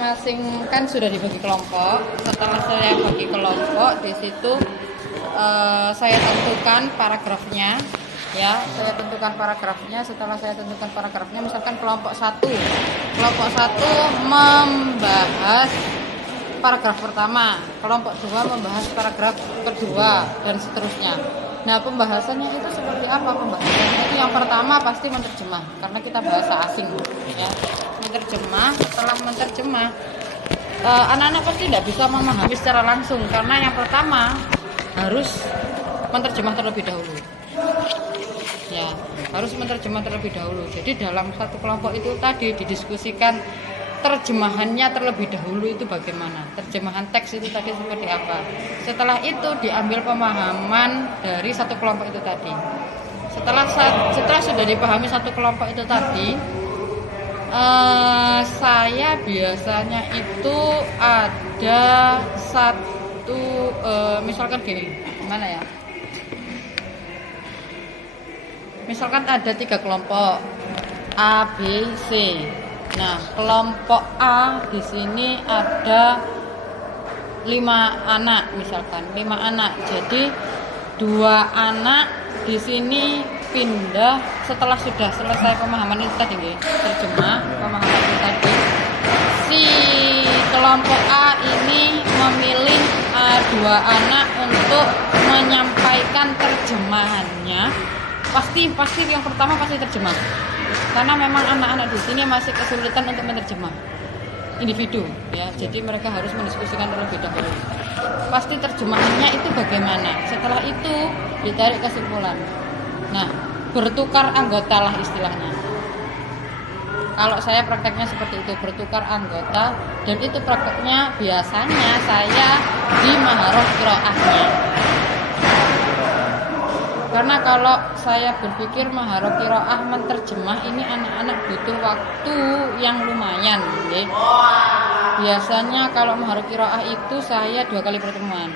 Masing kan sudah dibagi kelompok. Setelah saya bagi kelompok, di situ saya tentukan paragrafnya. Ya, saya tentukan paragrafnya. Setelah saya tentukan paragrafnya, misalkan kelompok satu membahas paragraf pertama, kelompok 2 membahas paragraf kedua, dan seterusnya. Nah, pembahasannya itu seperti apa? Pembahasannya itu yang pertama pasti menerjemah, karena kita bahasa asing, ya. Menerjemah, setelah menerjemah, anak-anak pasti tidak bisa memahami secara langsung, karena yang pertama harus menerjemah terlebih dahulu. Ya, harus menerjemah terlebih dahulu. Jadi dalam satu kelompok itu tadi didiskusikan terjemahannya terlebih dahulu itu bagaimana, terjemahan teks itu tadi seperti apa. Setelah itu diambil pemahaman dari satu kelompok itu tadi. Setelah sudah dipahami satu kelompok itu tadi, saya biasanya itu ada satu, misalkan gini, gimana ya? Misalkan ada 3 kelompok A, B, C. Nah, kelompok A di sini ada 5 anak, misalkan 5 anak. Jadi 2 anak di sini pindah setelah sudah selesai pemahaman itu tadi, terjemah pemahaman itu tadi. Si kelompok A ini memilih 2 anak untuk menyampaikan terjemahannya. Pasti yang pertama pasti terjemah. Karena memang anak-anak di sini masih kesulitan untuk menerjemah individu, ya. Jadi mereka harus mendiskusikan terlebih dahulu. Pasti terjemahannya itu bagaimana. Setelah itu ditarik kesimpulan. Nah, bertukar anggota lah istilahnya. Kalau saya prakteknya seperti itu, bertukar anggota, dan itu prakteknya biasanya saya di maharoh qiraahnya. Karena kalau saya berpikir maharoh qiraah menerjemah ini anak-anak butuh waktu yang lumayan, ya. Biasanya kalau maharoh qiraah itu saya 2 kali pertemuan.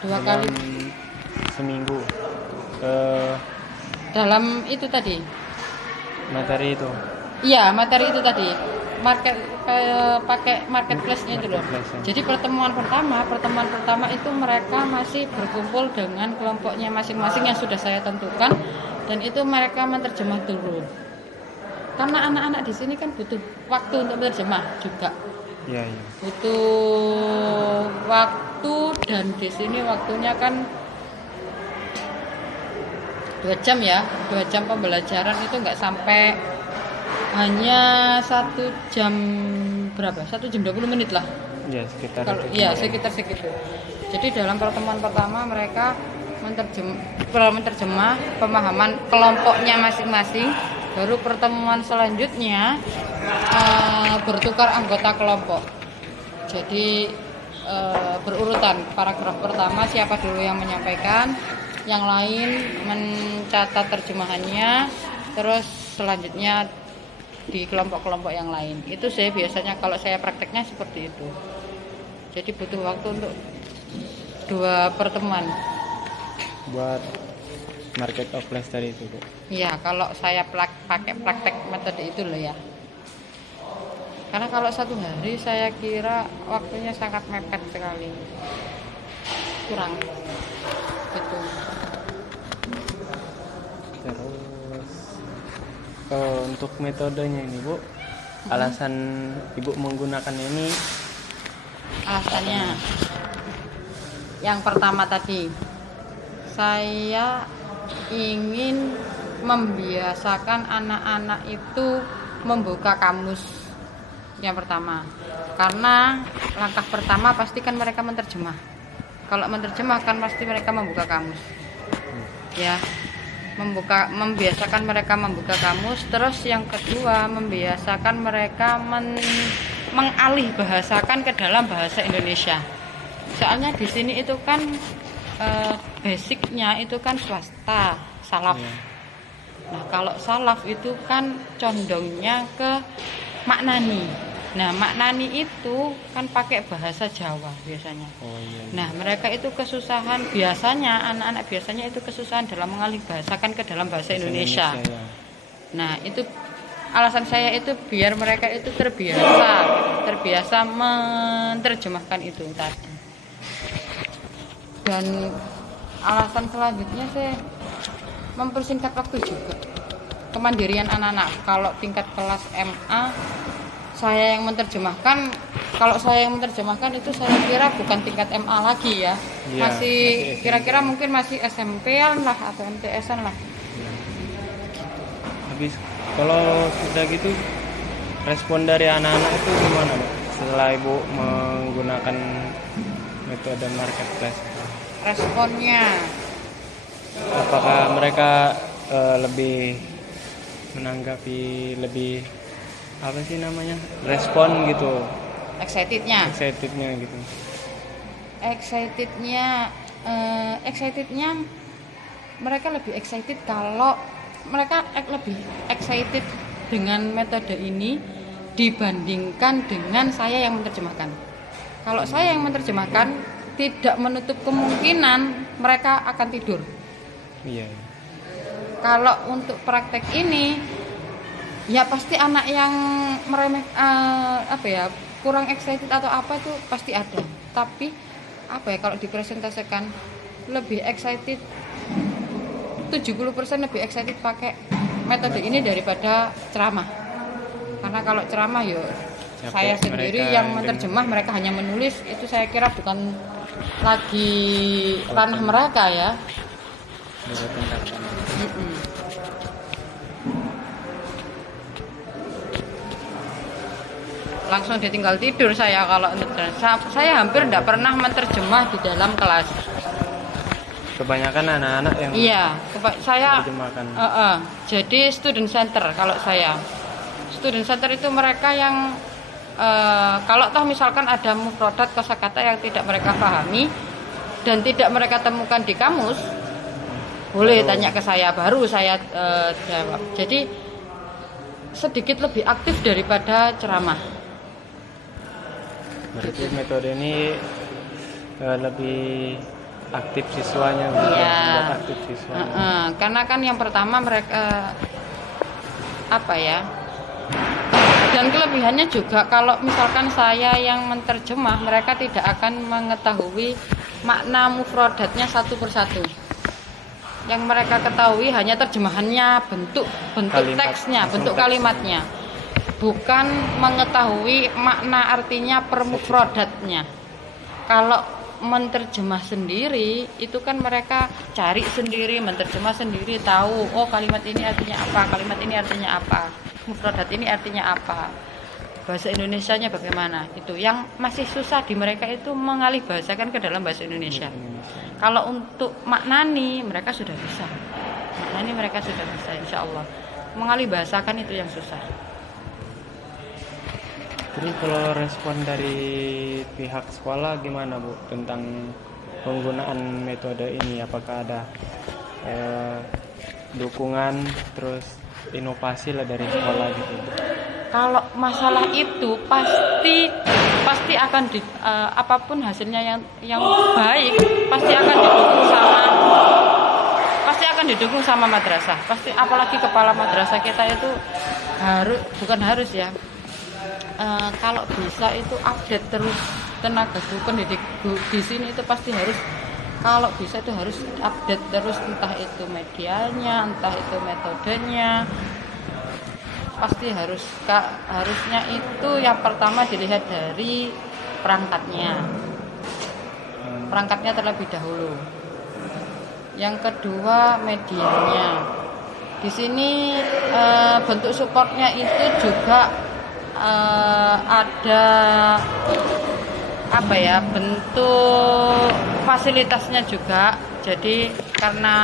2 kali seminggu. Dalam itu tadi. Materi itu. Iya, materi itu tadi. Pakai marketplace-nya itu loh. Jadi pertemuan pertama itu mereka masih berkumpul dengan kelompoknya masing-masing yang sudah saya tentukan, dan itu mereka menerjemah dulu. Karena anak-anak di sini kan butuh waktu untuk menerjemah juga. Iya. Butuh waktu, dan di sini waktunya kan 2 jam ya. 2 jam pembelajaran itu nggak sampai, hanya 1 jam berapa? 1 jam 20 menit lah. Ya, sekitar. Sekitar segitu. Jadi dalam pertemuan pertama mereka menerjemah pemahaman kelompoknya masing-masing. Baru pertemuan selanjutnya bertukar anggota kelompok. Jadi berurutan. Paragraf pertama siapa dulu yang menyampaikan, yang lain mencatat terjemahannya, terus selanjutnya di kelompok-kelompok yang lain. Itu saya biasanya kalau saya prakteknya seperti itu. Jadi butuh waktu untuk 2 pertemuan. Buat market of place tadi itu, Bu. Iya, kalau saya pakai praktek metode itu loh ya. Karena kalau 1 hari saya kira waktunya sangat mepet sekali. Kurang. Gitu. Terus untuk metodenya ini, Bu, alasan Ibu menggunakan ini? Alasannya yang pertama tadi, saya ingin membiasakan anak-anak itu membuka kamus. Yang pertama, karena langkah pertama pasti kan mereka menerjemah. Kalau menerjemah kan pasti mereka membuka kamus, ya. Membiasakan mereka membuka kamus. Terus yang kedua, membiasakan mereka mengalih bahasakan ke dalam bahasa Indonesia. Soalnya di sini itu kan basicnya itu kan swasta, salaf. Nah, kalau salaf itu kan condongnya ke maknani. Nah, maknani itu kan pakai bahasa Jawa biasanya. Nah, mereka itu kesusahan, biasanya anak-anak biasanya itu kesusahan dalam mengalih bahasakan ke dalam bahasa Indonesia. Nah, itu alasan saya itu biar mereka itu terbiasa terbiasa menerjemahkan itu tadi. Dan alasan selanjutnya saya mempersingkat waktu juga. Kemandirian anak-anak. Kalau tingkat kelas MA saya yang menerjemahkan, kalau saya yang menerjemahkan itu saya kira bukan tingkat MA lagi ya. Iya, Masih kira-kira mungkin masih SMP-an lah atau MTS-an lah. Habis kalau sudah gitu respon dari anak-anak itu gimana, Bu? Setelah Ibu menggunakan metode marketplace, Responnya apakah mereka lebih menanggapi, lebih apa sih namanya, respon gitu, excitednya gitu? excitednya mereka lebih excited kalau mereka lebih excited dengan metode ini dibandingkan dengan saya yang menerjemahkan. Kalau saya yang menerjemahkan tidak menutup kemungkinan mereka akan tidur. Iya. Kalau untuk praktek ini ya pasti anak yang kurang excited atau apa itu pasti ada. Tapi kalau dipresentasikan lebih excited 70% lebih excited pakai metode ini daripada ceramah. Karena kalau ceramah saya sendiri yang menerjemah, mereka hanya menulis, itu saya kira bukan lagi ranah mereka ya. Langsung ditinggal tidur saya kalau saya hampir tidak pernah menerjemah di dalam kelas. Kebanyakan anak-anak yang saya menerjemahkan. Jadi student center kalau saya. Student center itu mereka yang kalau toh misalkan ada mufradat kosakata yang tidak mereka pahami dan tidak mereka temukan di kamus, boleh tanya ke saya, baru saya jawab. Jadi sedikit lebih aktif daripada ceramah. Berarti metode ini lebih aktif siswanya, Iya. aktif siswanya. Karena kan yang pertama mereka dan kelebihannya juga kalau misalkan saya yang menerjemah, mereka tidak akan mengetahui makna mufradatnya satu persatu. Yang mereka ketahui hanya terjemahannya, bentuk teksnya, bentuk kalimatnya, bukan mengetahui makna artinya per mufradatnya. Kalau menerjemah sendiri itu kan mereka cari sendiri, menerjemah sendiri, tahu kalimat ini artinya apa, kalimat ini artinya apa, mufradat ini artinya apa, bahasa Indonesianya bagaimana. Itu yang masih susah di mereka itu mengalih bahasakan ke dalam bahasa Indonesia. Kalau untuk maknani mereka sudah bisa, insya Allah. Mengalih bahasakan itu yang susah. Jadi kalau respon dari pihak sekolah gimana, Bu, tentang penggunaan metode ini? Apakah ada dukungan terus inovasi lah dari sekolah gitu? Kalau masalah itu pasti akan apapun hasilnya yang baik pasti akan didukung sama madrasah. Pasti, apalagi kepala madrasah kita itu harus ya. Kalau bisa itu update terus tenaga pendidik di sini itu pasti harus, kalau bisa itu harus update terus, entah itu medianya, entah itu metodenya, pasti harusnya itu yang pertama dilihat dari perangkatnya terlebih dahulu. Yang kedua medianya. Di sini bentuk supportnya itu juga ada bentuk fasilitasnya juga. Jadi karena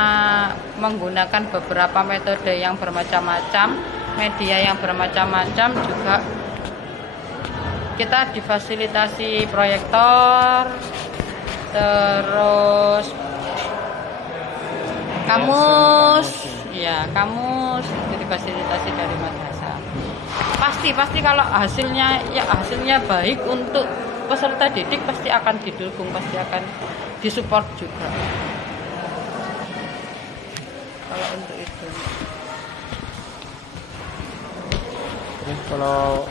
menggunakan beberapa metode yang bermacam-macam, media yang bermacam-macam, juga kita difasilitasi proyektor, terus kamus itu difasilitasi dari madrasah. Pasti kalau hasilnya baik untuk peserta didik, pasti akan didukung, pasti akan disupport juga. Kalau untuk itu. Terus kalau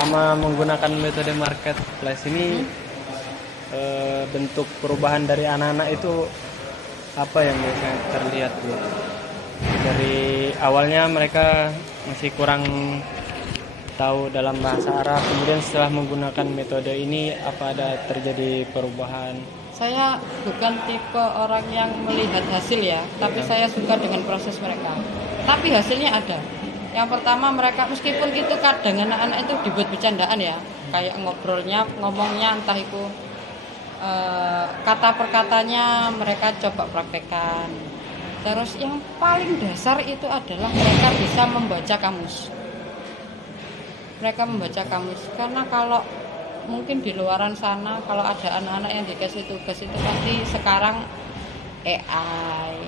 selama menggunakan metode marketplace ini bentuk perubahan dari anak-anak itu apa yang biasanya terlihat Bu? Dari awalnya mereka masih kurang tahu dalam bahasa Arab, kemudian setelah menggunakan metode ini apa ada terjadi perubahan? Saya bukan tipe orang yang melihat hasil ya, tapi saya suka dengan proses mereka. Tapi hasilnya ada. Yang pertama mereka meskipun itu kadang anak-anak itu dibuat bercandaan ya, kayak ngomongnya entah itu kata per katanya mereka coba praktekkan. Terus yang paling dasar itu adalah mereka bisa membaca kamus. Mereka membaca kamus karena kalau mungkin di luaran sana kalau ada anak-anak yang dikasih tugas itu pasti sekarang AI,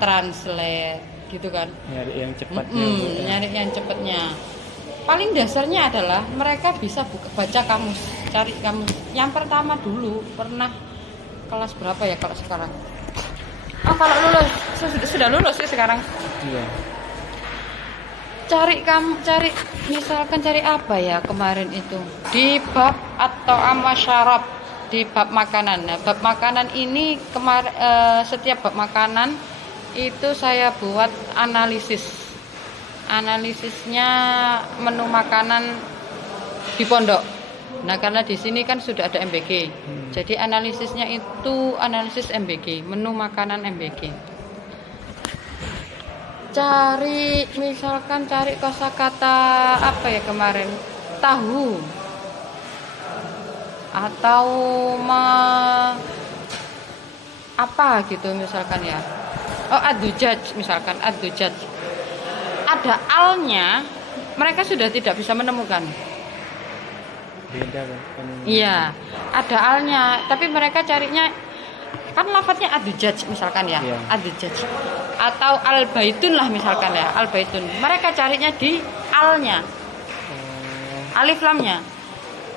translate gitu kan. Nyari yang cepatnya. Nyari yang cepatnya. Paling dasarnya adalah mereka bisa baca kamus, cari kamus. Yang pertama dulu pernah kelas berapa ya kalau sekarang? Oh kalau lulus sudah lulus sih sekarang. Iya. Cari misalkan cari apa ya kemarin itu di bab atau amasyarab di bab makanan. Nah, bab makanan ini setiap bab makanan itu saya buat analisisnya menu makanan di pondok. Nah karena di sini kan sudah ada MBG, jadi analisisnya itu analisis MBG, menu makanan MBG. Misalkan cari kosakata apa ya kemarin, tahu atau apa gitu misalkan ya. Oh adujaj misalkan adujaj. Ada alnya, mereka sudah tidak bisa menemukan. Beda kan? Iya, ada alnya, tapi mereka carinya kan lafadznya adujaj misalkan ya, iya. Adujaj atau al-baitun lah misalkan ya, al-baitun. Mereka carinya di alnya, alif lamnya,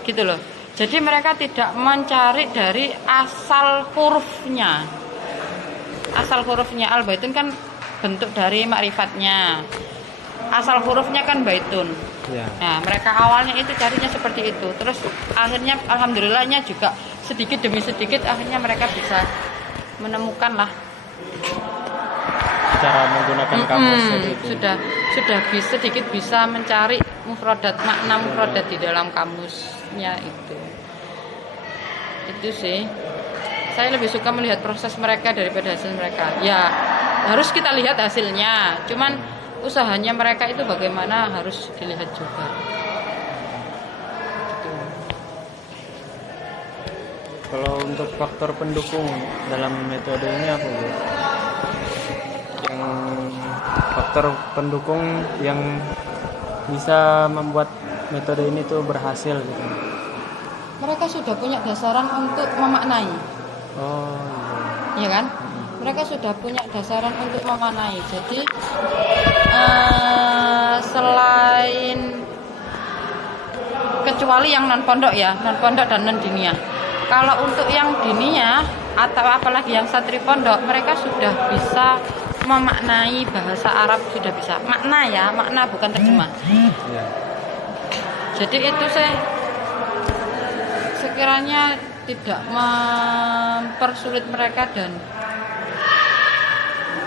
gitu loh. Jadi mereka tidak mencari dari asal hurufnya. Asal hurufnya al-baitun kan bentuk dari makrifatnya. Asal hurufnya kan baitun. Ya. Nah, mereka awalnya itu carinya seperti itu. Terus akhirnya alhamdulillahnya juga sedikit demi sedikit akhirnya mereka bisa menemukan lah Cara menggunakan kamus itu. Sudah sedikit bisa mencari makna mufradat di dalam kamusnya itu. Itu sih. Saya lebih suka melihat proses mereka daripada hasil mereka. Ya, harus kita lihat hasilnya. Cuman usahanya mereka itu bagaimana harus dilihat juga. Kalau untuk faktor pendukung dalam metode ini apa Bu? Yang faktor pendukung yang bisa membuat metode ini tuh berhasil gitu. Mereka sudah punya dasaran untuk memaknai. Oh iya. Iya kan? Mereka sudah punya dasaran untuk memaknai. Jadi selain kecuali yang non pondok ya, non pondok dan non diniyah. Kalau untuk yang diniyah atau apalagi yang santri pondok, mereka sudah bisa memaknai bahasa Arab, sudah bisa makna ya, makna bukan terjemah. Iya. Jadi itu sekiranya tidak mempersulit mereka dan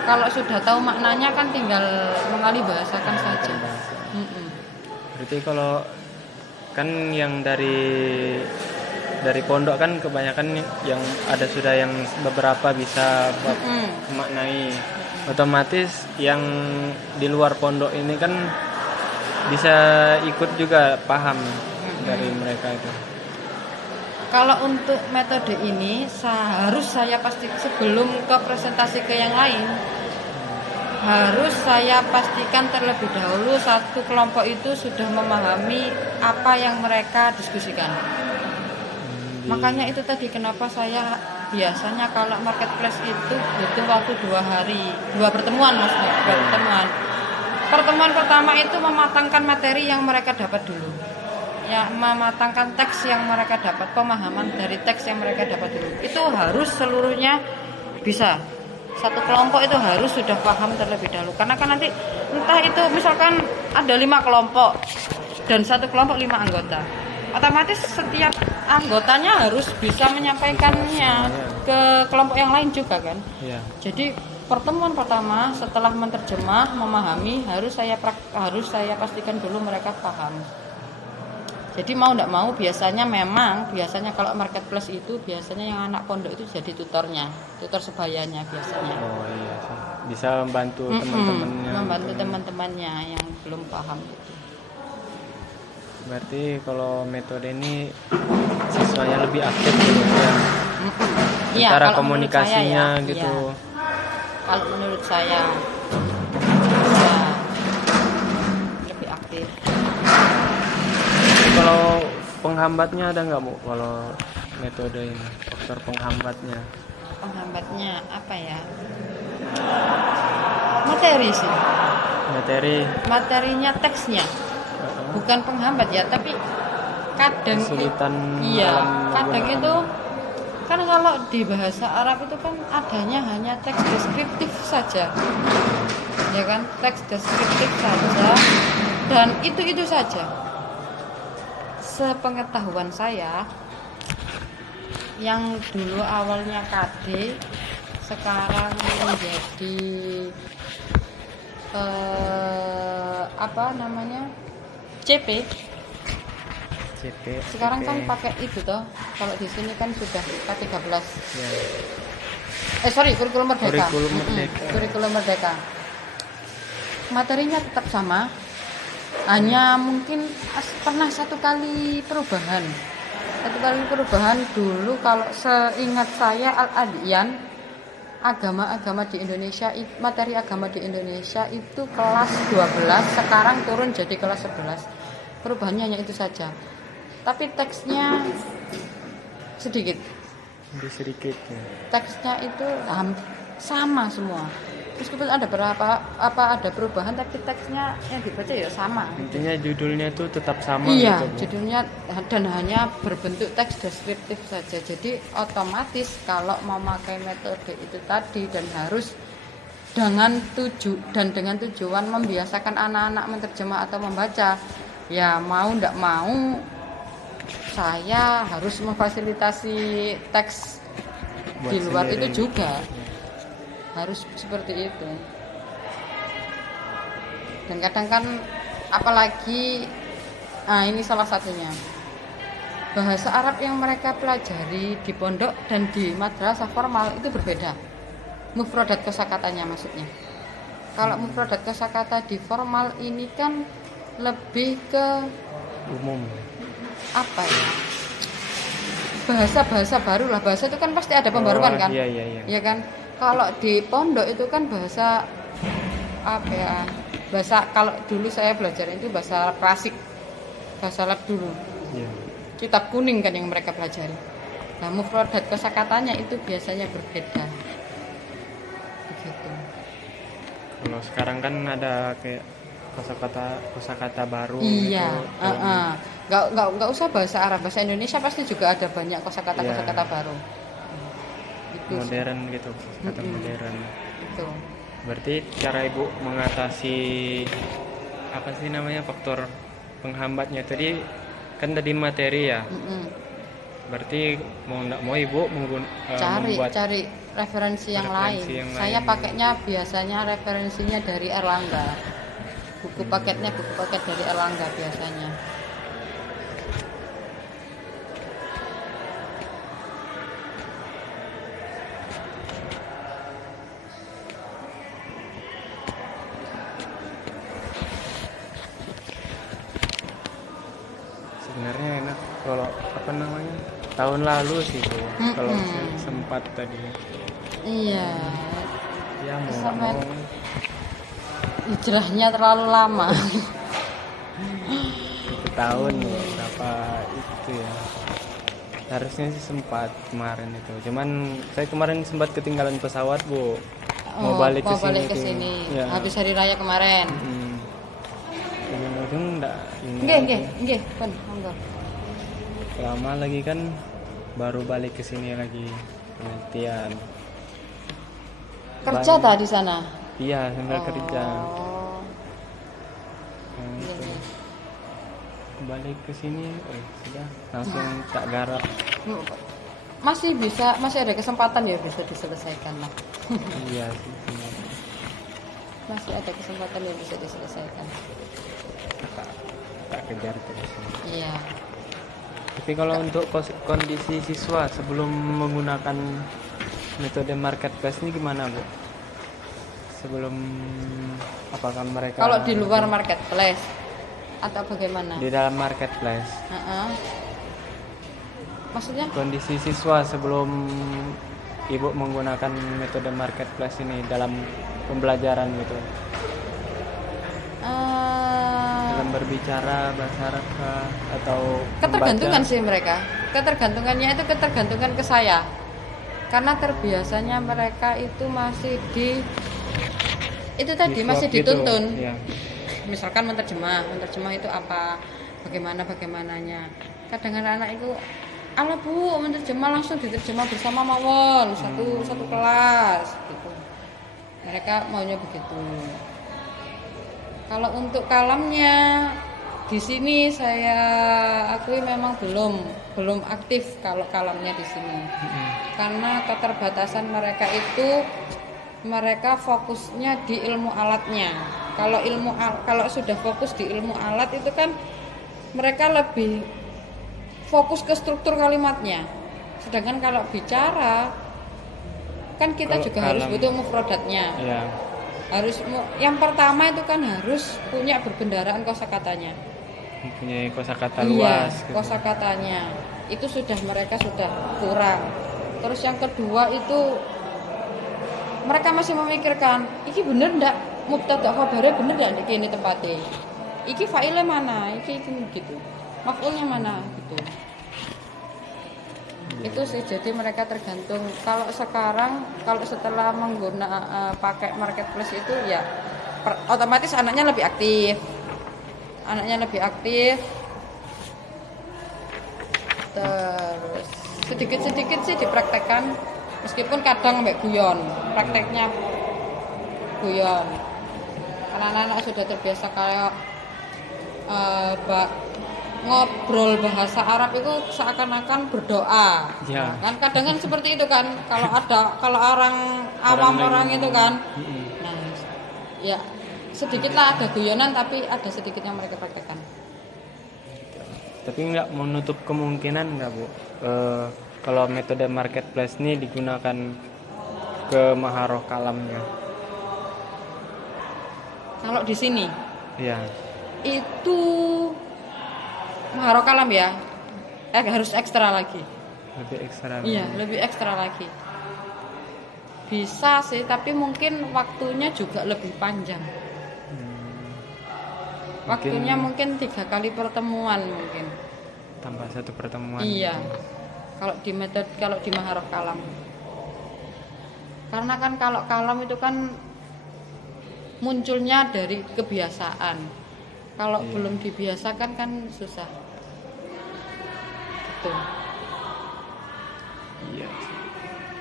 kalau sudah tahu maknanya kan tinggal mengalih bahasakan saja. Berarti kalau kan yang dari pondok kan kebanyakan yang ada sudah yang beberapa bisa memaknai, otomatis yang di luar pondok ini kan bisa ikut juga paham dari mereka itu. Kalau untuk metode ini harus saya pasti sebelum ke presentasi ke yang lain harus saya pastikan terlebih dahulu satu kelompok itu sudah memahami apa yang mereka diskusikan. Makanya itu tadi kenapa saya biasanya kalau marketplace itu butuh waktu 2 hari, 2 pertemuan maksudnya, 2 pertemuan. Pertemuan pertama itu mematangkan materi yang mereka dapat dulu. Ya, mematangkan teks yang mereka dapat, pemahaman dari teks yang mereka dapat dulu. Itu harus seluruhnya bisa. Satu kelompok itu harus sudah paham terlebih dahulu. Karena kan nanti entah itu misalkan ada 5 kelompok. dan satu kelompok 5 anggota. Otomatis setiap anggotanya harus bisa menyampaikannya ke kelompok yang lain juga kan. Iya. Jadi pertemuan pertama setelah menerjemah, memahami harus saya pastikan dulu mereka paham. Jadi mau tidak mau biasanya kalau marketplace itu biasanya yang anak pondok itu jadi tutor sebayanya biasanya. Oh iya sih. Bisa membantu teman-temannya. Membantu teman-temannya yang belum paham itu. Berarti kalau metode ini siswanya lebih aktif gitu ya. Iya, Cara kalau komunikasinya menurut saya, gitu. Iya. Kalau menurut saya ya, lebih aktif. Kalau penghambatnya ada nggak Bu? Kalau metode ini faktor penghambatnya? Penghambatnya apa ya? Materi sih. Materinya teksnya. Bukan penghambat ya, tapi kadang kesulitan iya, dalam kadang menggunakan. itu kan kalau di bahasa Arab itu kan adanya hanya teks deskriptif saja. Ya kan? Teks deskriptif saja dan itu saja. Sepengetahuan saya yang dulu awalnya KD sekarang menjadi CP. Sekarang kan pakai itu toh. Kalau di sini kan sudah K13. Ya. Kurikulum Merdeka. Kurikulum Merdeka. Materinya tetap sama. Hanya mungkin pernah satu kali perubahan dulu kalau seingat saya Al-Adiyan agama di Indonesia, materi agama di Indonesia itu kelas 12, sekarang turun jadi kelas 11. Perubahannya hanya itu saja, tapi teksnya sedikit Ya. Teksnya itu sama semua. Meskipun ada ada perubahan, tapi teksnya yang dibaca ya sama. Intinya judulnya itu tetap sama. Iya, gitu, judulnya dan hanya berbentuk teks deskriptif saja. Jadi otomatis kalau mau pakai metode itu tadi dan harus dengan tujuan membiasakan anak-anak menerjemah atau membaca, ya mau tidak mau saya harus memfasilitasi teks buat di luar sendiri. itu juga. Harus seperti itu. Dan kadang kan apalagi ini salah satunya, bahasa Arab yang mereka pelajari di pondok dan di madrasah formal itu berbeda. Mufradat kosakatanya maksudnya. Kalau mufradat kosakata di formal ini kan lebih ke Umum. apa ya? Bahasa baru lah. Bahasa itu kan pasti ada pembaruan kan? Iya. Ya kan? Kalau di pondok itu kan bahasa apa ya? Bahasa kalau dulu saya belajar itu bahasa klasik, bahasa lab dulu. Iya. Kitab kuning kan yang mereka pelajari. Nah, mufradat kosakatanya itu biasanya berbeda. Begitu. Kalau sekarang kan ada kayak kosakata baru. Iya. Gitu. Nggak usah bahasa Arab, bahasa Indonesia pasti juga ada banyak kosakata baru. Itu Modern gitu, kata modern. Itu. Berarti cara Ibu mengatasi apa sih namanya faktor penghambatnya tadi kan tadi materi ya. Berarti mau nggak mau Ibu cari referensi yang lain. Saya pakainya biasanya referensinya dari Erlangga. Buku paket dari Erlangga biasanya. Sebenarnya enak kalau apa namanya tahun lalu sih Bu. Kalau sempat tadi. Iya. Ya mau hijrahnya terlalu lama. tahun berapa itu ya. Harusnya sih sempat kemarin itu. Cuman saya kemarin sempat ketinggalan pesawat Bu. Mau balik ke sini. Ya. Habis hari raya kemarin. Ujung enggak ini. Nggih, pun monggo. Lama lagi kan baru balik ke sini lagi penelitian. Kerja tadi di sana? Iya, sambil kerja. Iya. balik ke sini, sudah langsung tak garap. Masih ada kesempatan ya bisa diselesaikan lah. Iya sih, benar. Masih ada kesempatan yang bisa diselesaikan. Tak kejar terus. Iya. Tapi kalau untuk kondisi siswa sebelum menggunakan metode marketplace ini gimana, Bu? Sebelum, apakah mereka Kalau di luar marketplace atau bagaimana? di dalam marketplace? Maksudnya? Kondisi siswa sebelum Ibu menggunakan metode marketplace ini dalam pembelajaran gitu. Dalam berbicara bahasa Arab atau Ketergantungan membaca? sih mereka. Ketergantungannya itu ketergantungan ke saya. Karena terbiasanya mereka itu masih masih Di swap gitu, dituntun. ya. Misalkan menerjemah itu apa, bagaimananya. Kadang anak itu, ala Bu, menerjemah langsung diterjemah bersama mawon satu kelas gitu. Mereka maunya begitu. Kalau untuk kalamnya di sini saya akui memang belum aktif kalau kalamnya di sini. Karena keterbatasan mereka itu mereka fokusnya di ilmu alatnya. Kalau sudah fokus di ilmu alat itu kan mereka lebih fokus ke struktur kalimatnya. Sedangkan kalau bicara kan kita Kalau juga harus kalam, butuh mufradatnya. Ya. Yang pertama itu kan harus punya berbendaraan kosakatanya. Mempunyai kosakata luas. Iya, kosakatanya itu mereka sudah kurang. Terus yang kedua itu mereka masih memikirkan, iki bener ndak mubtada khabare bener ndak ini tempatnya. Iki faile mana? Iki gitu. Maf'ulnya mana gitu. Itu sih, jadi mereka tergantung. Kalau sekarang setelah menggunakan pakai marketplace itu ya otomatis anaknya lebih aktif. Terus sedikit-sedikit sih dipraktekkan, meskipun kadang mbak guyon, prakteknya guyon. Karena anak-anak sudah terbiasa kayak ngobrol bahasa Arab itu seakan-akan berdoa. Ya. Kan kadang kan seperti itu kan. Kalau orang awam orang itu kan. Nah, ya sedikitlah ada guyonan, tapi ada sedikit yang mereka praktekkan. Tapi nggak menutup kemungkinan nggak, Bu, kalau metode marketplace ini digunakan ke maharoh kalamnya? Kalau di sini Iya. itu maharoh kalam ya, harus ekstra lagi. Lebih ekstra. Iya, lebih ekstra lagi. Bisa sih, tapi mungkin waktunya juga lebih panjang. Waktunya mungkin 3 kali pertemuan mungkin. Tambah 1 pertemuan. Iya. Kalau di maharoh kalam. Karena kan kalau kalam itu kan munculnya dari kebiasaan. Kalau belum dibiasakan kan susah. Gitu. Iya.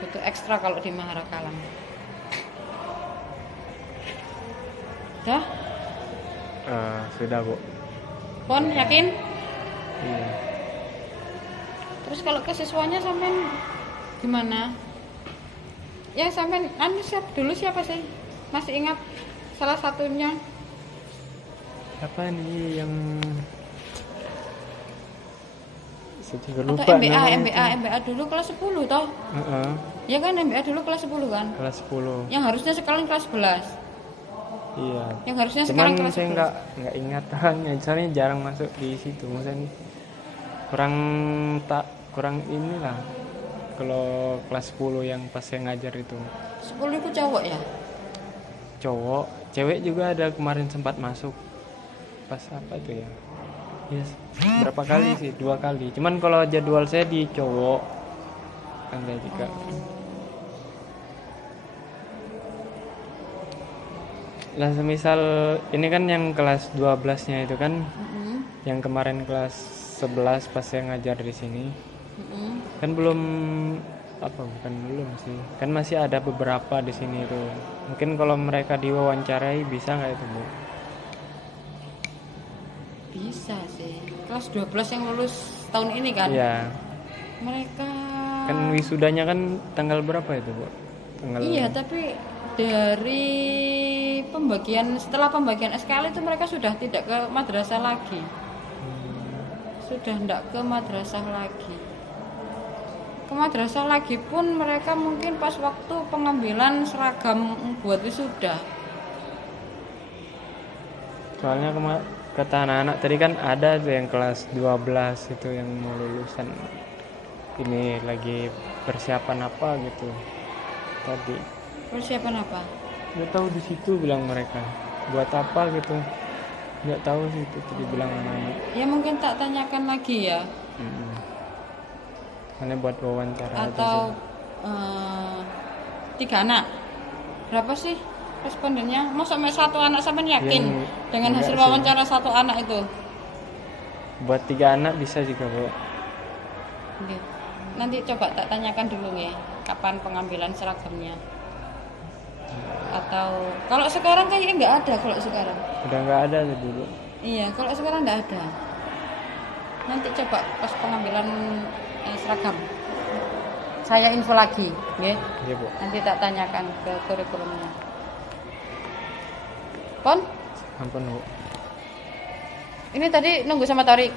Butuh ekstra kalau di maharoh kalam. Dah? Sudah, Bu. Pon yakin? Iya. Terus kalau ke siswanya sampean gimana? Ya sampean siapa sih? Masih ingat salah satunya? Apa nih yang saya juga lupa. Atau MBA dulu kelas 10 toh? Ya kan MBA dulu kelas 10 kan? Kelas 10. Yang harusnya sekarang kelas 11. Iya. Yang harusnya Cuman sekarang kelas saya 11. nggak ingat orangnya, soalnya jarang masuk di situ. Maksudnya kurang inilah kalau kelas 10 yang pas saya ngajar itu. 10 itu cowok ya? Cowok, cewek juga ada kemarin sempat masuk. Pas apa itu ya? Yes. Berapa kali sih? 2 kali. Cuman kalau jadwal saya di cowok kan saya juga. Lah semisal ini kan yang kelas 12-nya itu kan, yang kemarin kelas 11 pas saya ngajar di sini. Kan belum sih. Kan masih ada beberapa di sini tuh. Mungkin kalau mereka diwawancarai bisa nggak itu, Bu? Bisa sih. Kelas 12 yang lulus tahun ini kan? Iya. Mereka Kan wisudanya kan tanggal berapa itu, Bu? Tanggal iya, tapi dari setelah pembagian SKL itu mereka sudah tidak ke madrasah lagi. Sudah tidak ke madrasah lagi. Ke madrasah lagi pun mereka mungkin pas waktu pengambilan seragam buat wisuda. Soalnya kata anak-anak tadi kan ada tuh yang kelas 12 itu yang mau lulusan. Ini lagi persiapan apa gitu. Tadi Persiapan apa? nggak tahu di situ bilang mereka. Buat apa gitu. Nggak tahu sih itu tadi bilang anak-anak. Ya mungkin tak tanyakan lagi ya. Hanya buat wawancara aja Atau sih. 3 anak. Berapa sih respondennya? Mau sampai 1 anak sampai yakin dengan enggak hasil sih. wawancara 1 anak itu? Buat 3 anak bisa juga, Bu. Oke. Nanti coba tak tanyakan dulu ya, kapan pengambilan seragamnya. Atau kalau sekarang kayaknya nggak ada kalau sekarang. Udah nggak ada tuh dulu. Iya, kalau sekarang nggak ada. Nanti coba pas pengambilan seragam. Saya info lagi, ya. Iya, Bu. Nanti tak tanyakan ke kurikulumnya. Pon, Ampun, Bu. ini tadi nunggu sama Torik.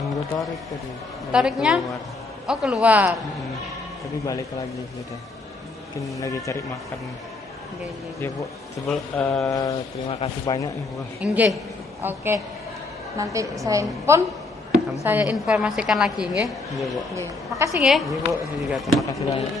Nunggu Torik tadi. Lagi Toriknya? keluar. Oh, keluar. Tapi balik lagi gitu. Mungkin lagi cari makan. Nggih, nggih. Ya, Bu. Terima kasih banyak nih, Bu. Nggih. Oke. Nanti Pon, Ampun, saya Bu. informasikan lagi, nggih. Iya, Bu. Nggih. Makasih, nggih. Iya, Bu. Saya juga terima kasih banyak.